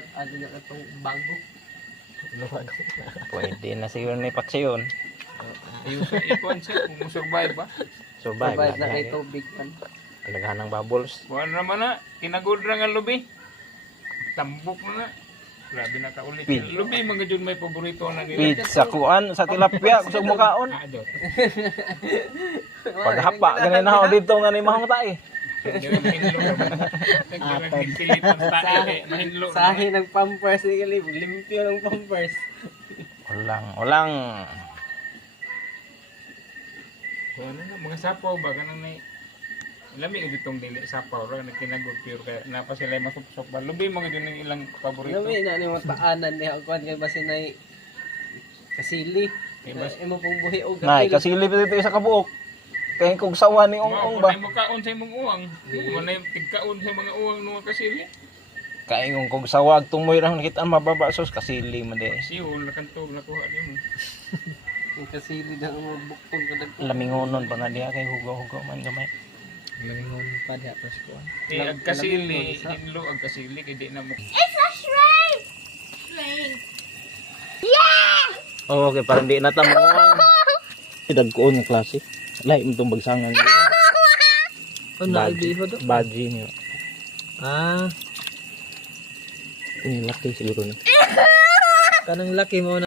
kat ano na itong bago. Pwede na siguro ni Paksyon. Ayun sa ikuan siya kung survive ba. Survive Provide na lang kay yan. tubig man. Alagahan ng bubbles. Kuan naman na, kinagod ra nga lubi. Tambok na na. Grabe na kaulit. Pig. Lubi mga jud may paborito na nila. Feed sa kuan, sa tilapia, kusog mo kaon. Adot. Paghapa, ganun na ako dito nga ni mahamatay. Sahi ng pampers ni Kalib. Limpyo ng pampers. Ulang. Ano na, mga sapaw ba? Ganun na lami nga ditong dili sapaw ra na kinagod pure kaya napa sila masupsok ba. Lubi mga dun ng ilang paborito. Lami na ni mo taanan ni Akuan kay basin nay kasili. Bas- Imo pong buhi og Nay, kasilip dito sa kabuok. Kaya kung sawa ni Ong ba? Mo kaon sa imong uwang. Mo na tigkaon sa mga uwang nung kasili. Kaya kung sawag tumoy ra nakita mababa sos kasili man di. Siyo nakantog nakuha nimo. Ang kasili na mo buktong kadag. Lamingonon pa nga diha kay hugaw-hugaw man gamay. Lamingon pa diha pas ko. Eh ag kasili, hinlo ag kasili kay di na mo. Oh, okay, parang di na tamo. Dagkoon ng klase. Lahi mo itong bagsangan. Ano na ibiho do? Badge niyo. Ah, Ini laki siguro na. kanang laki mo na